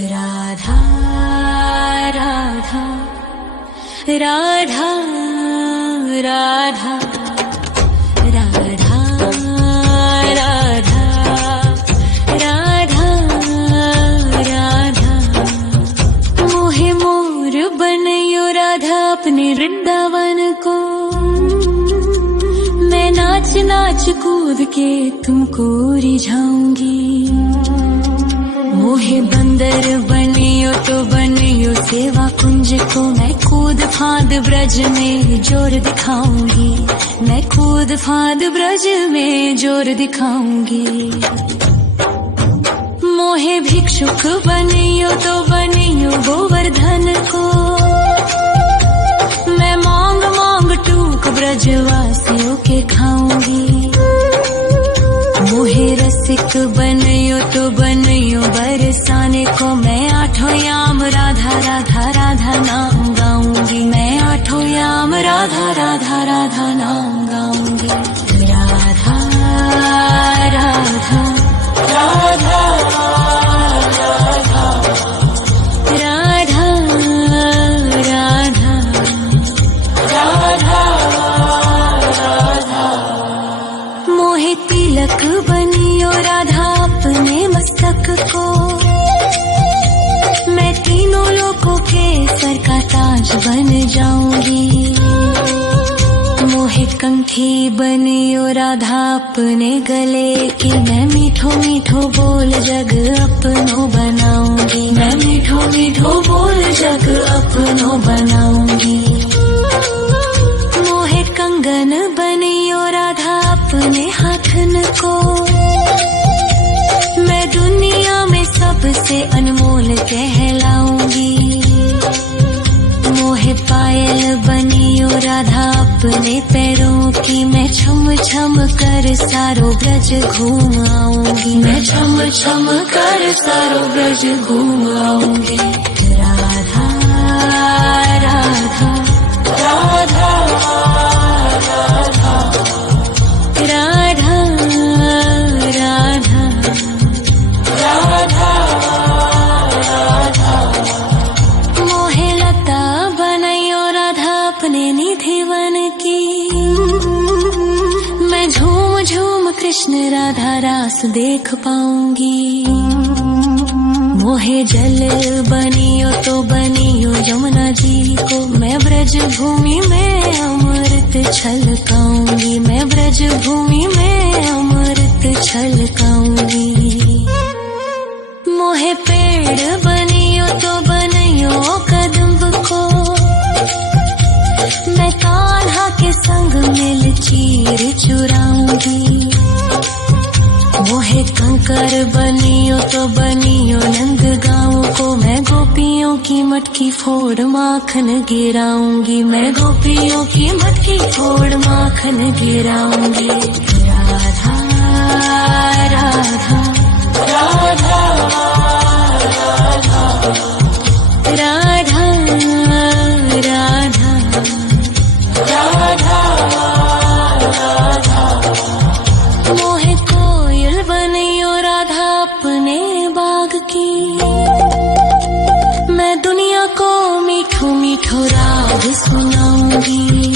राधा राधा राधा राधा राधा राधा राधा राधा मोहे मोर बनयो राधा अपने वृंदावन को। मैं नाच नाच कूद के तुमको रिझाऊंगी। मोहे बंदर बनियो तो बनियो सेवा कुंज को। मैं कूद फांद ब्रज में जोर दिखाऊंगी। मैं कूद फांद ब्रज में जोर दिखाऊंगी। मोहे भिक्षुक बनियो तो बनियो गोवर्धन को। मैं मांग मांग टूक ब्रजवासियों के खाऊंगी। मोहे रसिक बनियो तो बनियो बरसाने को। मैं आठों याम राधा राधा राधा नाम गाऊंगी। मैं आठों याम राधा राधा राधा नाम गाऊंगी। राधा राधा राधा राधा राधा राधा राधा। मोहे तिलक बनियो राधा अपने मस्तक को। मैं तीनों लोगों के सर का ताज बन जाऊंगी। मोहे कंठी बनियो राधा अपने गले की। मैं मीठो मीठो बोल जग अपनो बनाऊंगी। मैं मीठो मीठो बोल जग अपनो बनाऊंगी। मोहे कंगन बनियो राधा अपने हाथन को। मैं दुनिया में सबसे अनमोल कहलाऊंगी। मोहे पायल बनियो राधा अपने पैरों की। मैं छम छम कर सारो ब्रज घूम आऊंगी। मैं छम छम कर सारो ब्रज घूम आऊंगी। राधा राधा राधा राधा राधा राधा राधा। मोहे लता बनयो राधा अपने निधि वन की। मैं झूम झूम कृष्ण राधा रास देख पाऊंगी। मोहे जल बनियो तो बनियो यमुना जी को। मैं ब्रज भूमि में अमृत छलकाऊंगी। मैं ब्रज भूमि में अमृत छलकाऊंगी। मोहे पेड़ बनियो तो बनियो कदम्ब को। मैं कान्हा के संग मिल चीर चुराऊंगी। मोहे कंकर बनियो तो बनियो नंद गाँव को। मैं गोपियों की मटकी फोड़ माखन गिराऊंगी। मैं गोपियों की मटकी फोड़ माखन गिराऊंगी। राधा राधा राधा राधा राधा राधा राधा। मोहे कोयल बनियो राधा अपने बाग की। मैं दुनिया को मीठो मीठो राग सुनाऊंगी।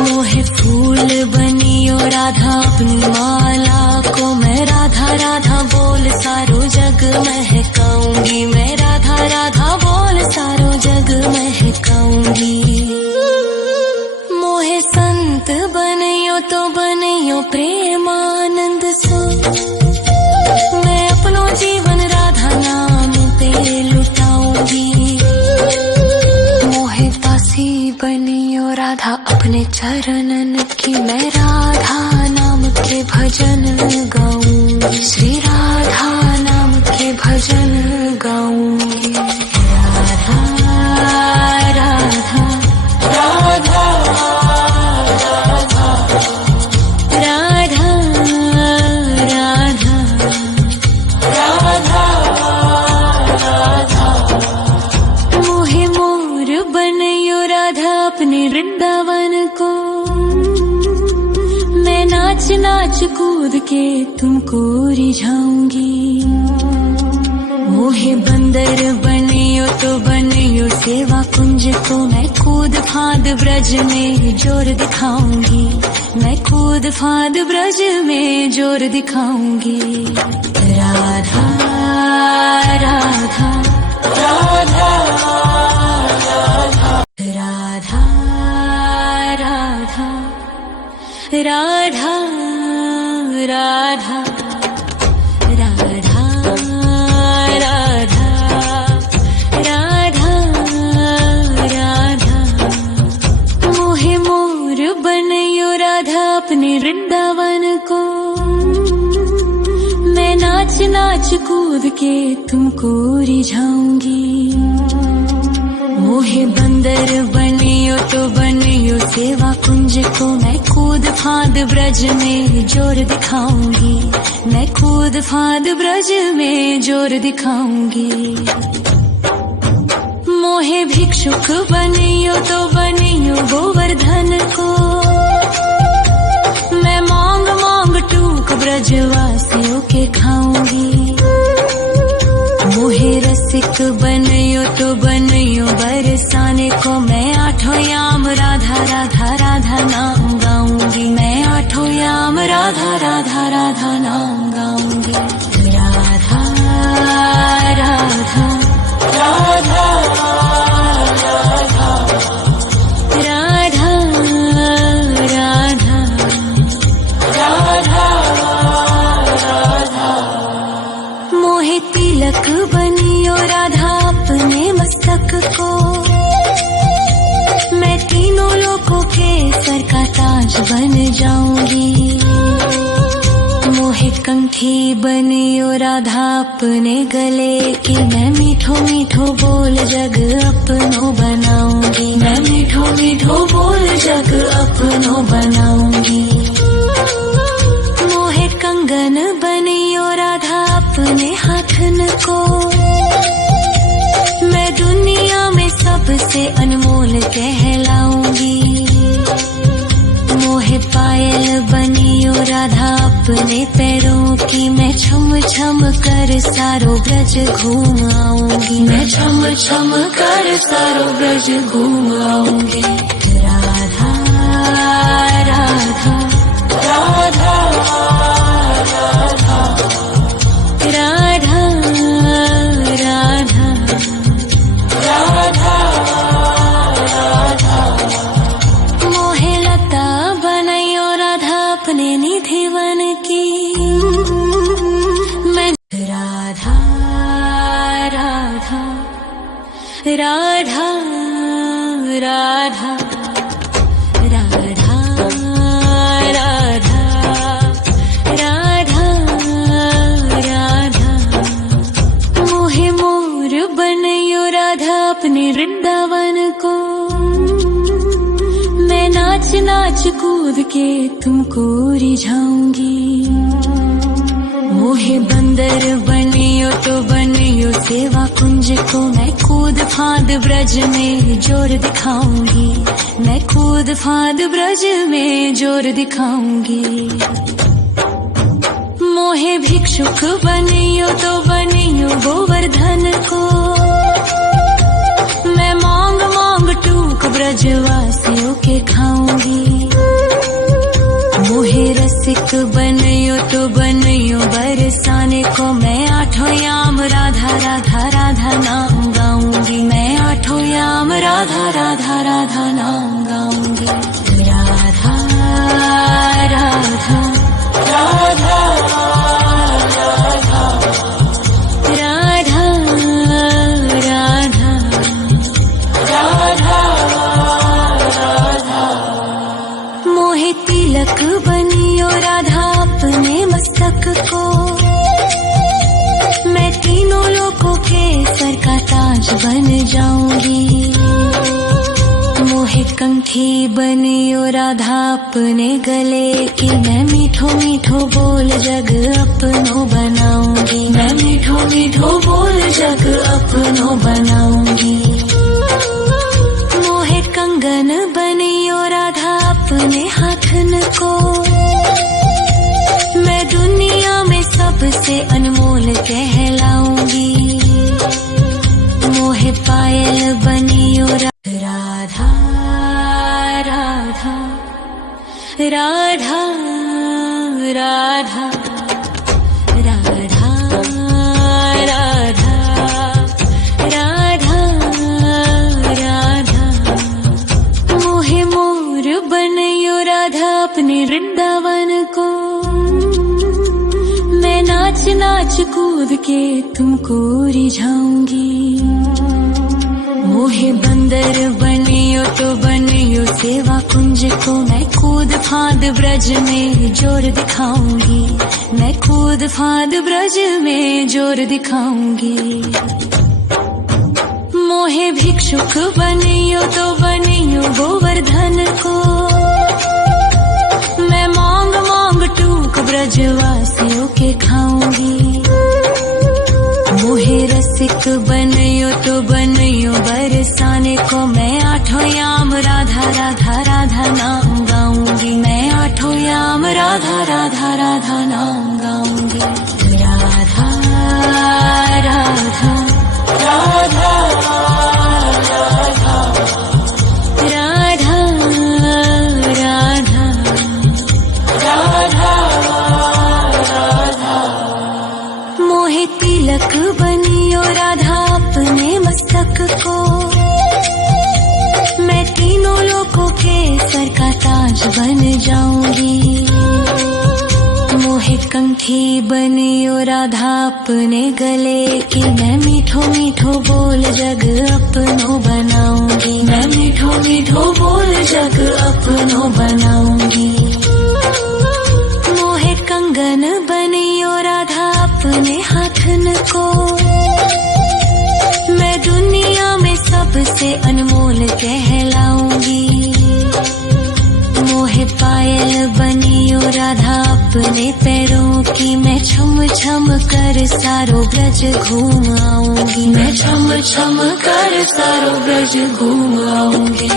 मोहे फूल बनियो राधा अपनी माला को। मैं राधा राधा बोल सारो जग महकाऊंगी। मैं राधा राधा बोल सारो जग महकाऊंगी। मोहे संत बनियो तो बनियो प्रेमानंद सो। मैं अपनो जीवन राधा नाम पे लुटाऊंगी। मोहे दासी बनियो राधा अपने चरणन की। मैं राधा नाम के भजन गाऊंगी। श्री राधा नाम के भजन गाऊंगी। राधा राधा राधा राधा राधा राधा राधा। मोहे मोर बनयो राधा अपने वृंदावन को। मैं नाच नाच कूद के तुमको रिझाऊंगी। मोहे बंदर बनियो तो बनियो सेवा कुंज को मैं कूद फाद ब्रज में जोर दिखाऊंगी, मैं कूद फाद ब्रज में जोर दिखाऊंगी। राधा राधा राधा राधा राधा राधा राधा राधा राधा राधा राधा मोहे मोर बनयो राधा अपने वृंदावन को, मैं नाच नाच कूद के तुमको रिझाऊंगी। मोहे बंदर बनियो तो बनियो सेवा कुंज को मैं कूद फाद ब्रज में जोर दिखाऊंगी, मैं कूद फाद ब्रज में जोर दिखाऊंगी। मोहे भिक्षुक बनियो तो बनियो गोवर्धन को, मैं मांग मांग टूक ब्रजवासियों के खाऊंगी। मोहे रसिक बनियो तो बनियो बरसाने को, मैं आठों याम राधा राधा राधा नाम गाऊंगी, मैं आठों याम राधा राधा राधा नाम गाऊंगी। राधा राधा राधा राधा राधा राधा राधा मोहे तिलक बनियो राधा अपने मस्तक को, मैं तीनों लोकों के सर का ताज बन जाऊंगी। मोहे कंठी बनियो राधा अपने गले की, मैं मीठो मीठो बोल जग अपनो बनाऊंगी, मैं मीठो मीठो बोल जग अपनो बनाऊंगी। मोहे कंगन बनियो राधा अपने हाथन को, मैं दुनिया में सबसे अनमोल कहलाऊंगी। मोहे पायल बनियो राधा अपने पैरों की, मैं छम छम कर सारो ब्रज घूम आऊंगी, मैं छम छम कर सारो ब्रज घूम आऊंगी। राधा राधा राधा राधा राधा राधा राधा राधा मोहे लता बनयो राधा अपने निधिवन की, मैं राधा राधा राधा राधा राधा राधा राधा राधा मोहे मोर बनयो राधा अपने वृंदावन को, मैं नाच नाच कूद के तुमको रिझाऊंगी। मोहे बंदर बनियो तो बनियो सेवा कुंज को, मैं कूद फाद ब्रज में जोर दिखाऊंगी, मैं कूद फाद ब्रज में जोर दिखाऊंगी। मोहे भिक्षुक बनियो तो बनियो गोवर्धन को, मैं मांग मांग टूक ब्रजवासियों के खाऊंगी। मोहे रसिक बनियो तो बनियो बरसाने को, मैं आठों याम राधा राधा राधा नाम गाऊंगी, मैं आठों याम राधा राधा राधा नाम गाऊंगी। राधा राधा राधा राधा राधा राधा राधा राधा मोहे तिलक बनियो राधा अपने मस्तक को, मैं तीनों लोकों के सर का ताज बन जाऊंगी। मोहे कंठी बनियो राधा अपने गले की, मैं मीठो मीठो बोल जग अपनो बनाऊंगी, मैं मीठो मीठो बोल जग अपनो बनाऊंगी। मोहे कंगन बनियो राधा अपने हाथन को, मैं दुनिया में सबसे अनमोल कहलाऊंगी। राधा राधा राधा राधा राधा राधा मोहे मोर बनयो राधा अपने वृंदावन को। मैं नाच नाच कूद के तुमको रिझाऊंगी। मोहे बंदर बनियो तो बनियो सेवा कुंज को। मैं कूद फांद ब्रज में जोर दिखाऊंगी। मैं कूद फांद ब्रज में जोर दिखाऊंगी। मोहे भिक्षुक बनियो तो बनियो गोवर्धन को। मैं मांग मांग टूक ब्रजवासियों के खाऊंगी। मोहे रसिक बनियो तो बनियो बरसाने को। मैं आठों याम राधा राधा राधा नाम गाऊंगी। मैं आठों याम राधा राधा राधा नाम गाऊंगी। राधा राधा राधा राधा राधा राधा राधा मोहे तिलक बनियो राधा अपने मस्तक को। मैं तीनों लोगों के सर का ताज बन जाऊंगी। मोहे कंठी बनियो राधा अपने गले की। मैं मीठो मीठो बोल जग अपनो बनाऊंगी। मैं मीठो मीठो बोल जग अपनो बनाऊंगी। मोहे कंगन बनियो राधा अपने हाथन को। मैं दुनिया में सबसे अनमोल कहलाऊंगी। मोहे पायल बनियो राधा अपने पैरों की। मैं छम छम कर सारो ब्रज घूम आऊंगी। मैं छम छम कर सारो ब्रज घूम आऊंगी।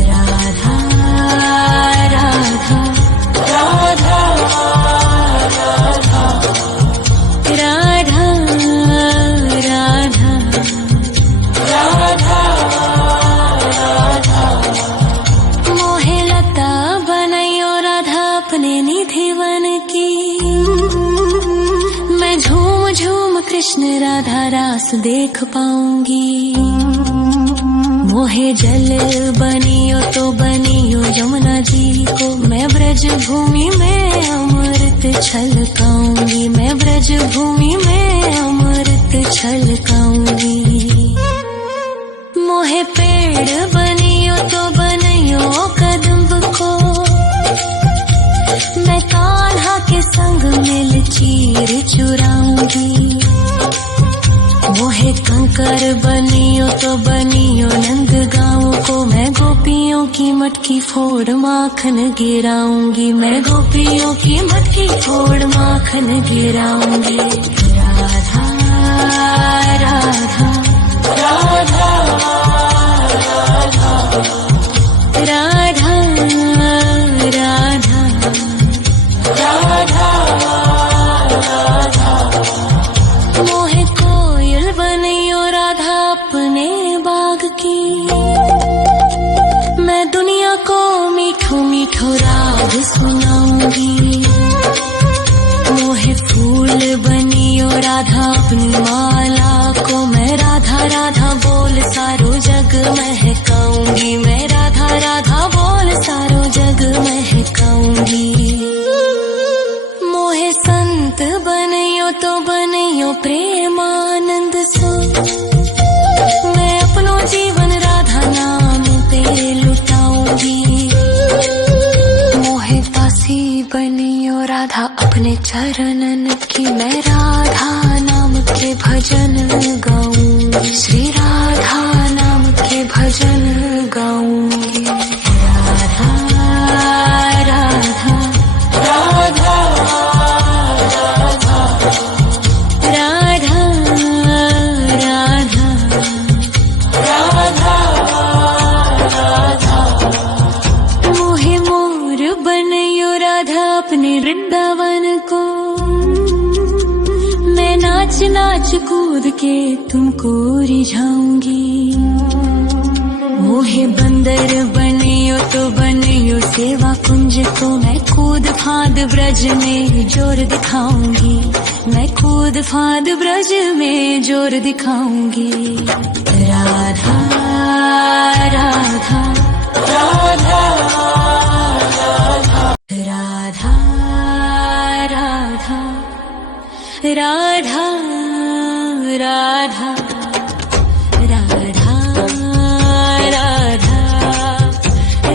राधा राधा राधा राधा राधा राधा राधा राधा मोहे लता बनयो राधा अपने निधि वन की। मैं झूम झूम कृष्ण राधा रास देख पाऊंगी। मोहे जल बनियो तो बनियो यमुना जी को। मैं ब्रज भूमि में अमृत छलकाऊंगी। मैं ब्रज भूमि में अमृत छलकाऊंगी। मोहे पेड़ बनियो तो बनियो कदम्ब को। मैं कान्हा के संग मिल चीर चुराऊंगी। मोहे कंकर बनियो तो बनियो नंद गाँव को। मैं गोपियों की मटकी फोड़ माखन गिराऊंगी। मैं गोपियों की मटकी फोड़ माखन गिराऊंगी। राधा राधा राधा राधा राधा राधा राधा राधा मोहे कोयल बनियो राधा अपने बाग की। मैं दुनिया को मीठो मीठो राग सुनाऊंगी। मोहे फूल बनियो राधा अपनी माला को। मैं राधा राधा बोल सारो जग महकाऊंगी। मैं राधा राधा बोल सारो जग महकाऊंगी। मोहे संत बनियो तो बनियो प्रेमानंद सो। मैं अपनो जीवन राधा नाम पे लुटाऊंगी। मोहे दासी बनियो राधा अपने चरणन की। मैं राधा नाम के भजन गाऊंगी। श्री राधा नाम के भजन गाऊंगी। राधा राधा राधा राधा राधा राधा राधा राधा मोहे मोर बनयो राधा अपने वृंदावन को। मैं नाच नाच कूद के तुमको रिझाऊंगी। मोहे बंदर बनियो तो बनियो सेवा कुंज को मैं कूद फाद ब्रज में जोर दिखाऊंगी, मैं कूद फाद ब्रज में जोर दिखाऊंगी। राधा राधा राधा राधा राधा राधा राधा राधा राधा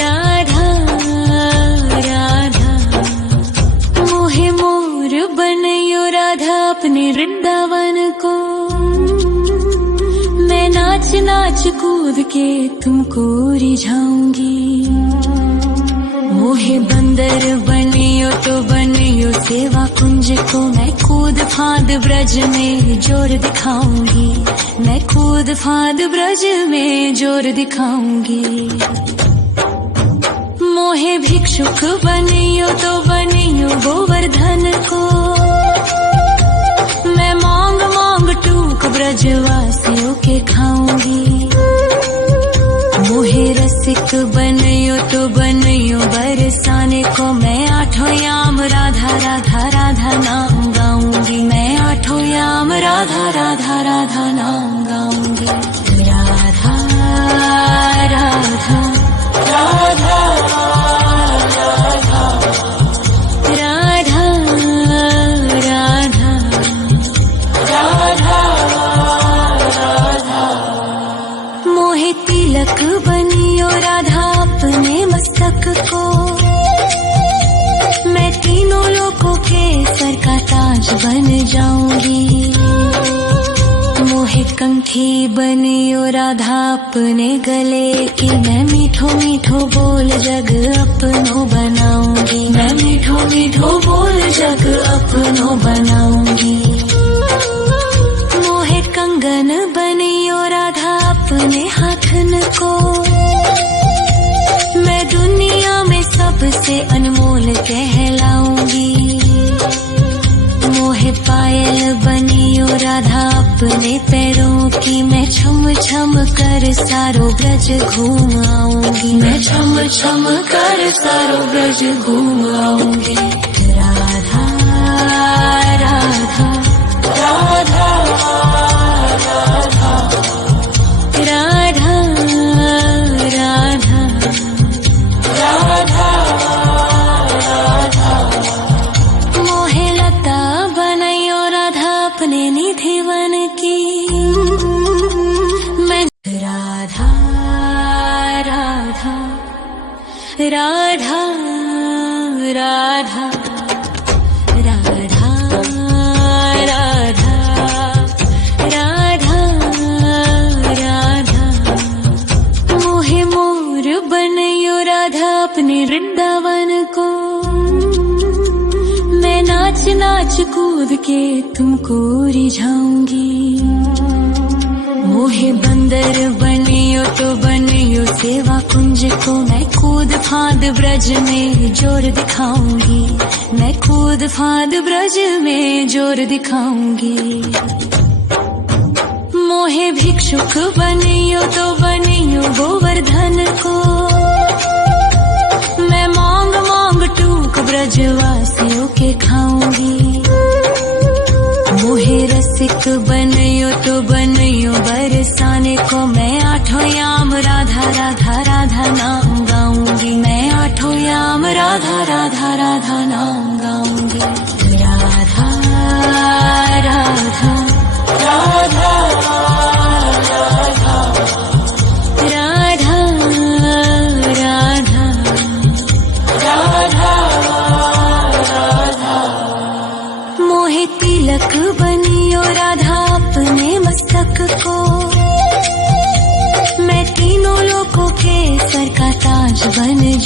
राधा राधा मोहे मोर बनयो राधा अपने वृंदावन को, मैं नाच नाच कूद के तुमको रिझाऊंगी। मोहे बंदर बनियो तो बनियो सेवा कुंज को मैं कूद फाद ब्रज में जोर दिखाऊंगी, मैं कूद फाद ब्रज में जोर दिखाऊंगी। मोहे भिक्षुक बनियो तो बनियो गोवर्धन को, मैं मांग मांग टूक ब्रजवासियों के खाऊंगी। मोहे रसिक बनियो तो बनियो बरसाने को, मैं आठों याम राधा राधा राधा नाम गाऊंगी, मैं आठों याम राधा राधा राधा नाम गाऊंगी। राधा राधा राधा राधा राधा राधा राधा मोहे तिलक बनियो राधा अपने मस्तक को, मैं तीनों लोगों के सर का ताज बन जाऊंगी। मोहे कंठी बनियो राधा अपने गले की, मैं मीठो मीठो बोल जग अपनो बनाऊंगी, मैं मीठो मीठो बोल जग अपनो बनाऊंगी। मोहे कंगन बनियो राधा अपने हाथन को, मैं दुनिया में सबसे अनमोल कहलाऊंगी। मोहे पायल बनियो राधा अपने पैरों की, मैं छम छम कर सारो ब्रज घूम आऊंगी, मैं छम छम कर सारो ब्रज घूम आऊंगी। राधा राधा राधा राधा राधा राधा राधा मोहे लता बनयो राधा अपने निधि वन की, मैं राधा राधा राधा राधा राधा राधा राधा मोहे मोर बनयो राधा अपने वृंदावन को, मैं नाच नाच कूद के तुमको रिझाऊंगी। मोहे बंदर बनियो तो बनियो सेवा कुंज को, मैं कूद फाद ब्रज में जोर दिखाऊंगी, मैं कूद फाद ब्रज में जोर दिखाऊंगी। मोहे भिक्षुक बनियो तो बनियो गोवर्धन को, मैं मांग मांग टूक ब्रजवासियों के खाऊंगी। मोहे रसिक बनियो तो बनियो बरसाने को, मैं आठों याम राधा राधा राधा नाम गाऊंगी, मैं आठों याम राधा राधा राधा नाम गाऊंगी। राधा राधा राधा राधा राधा राधा राधा मोहे तिलक बनियो राधा अपने मस्तक को, मैं तीनों लोगों के सर का ताज बन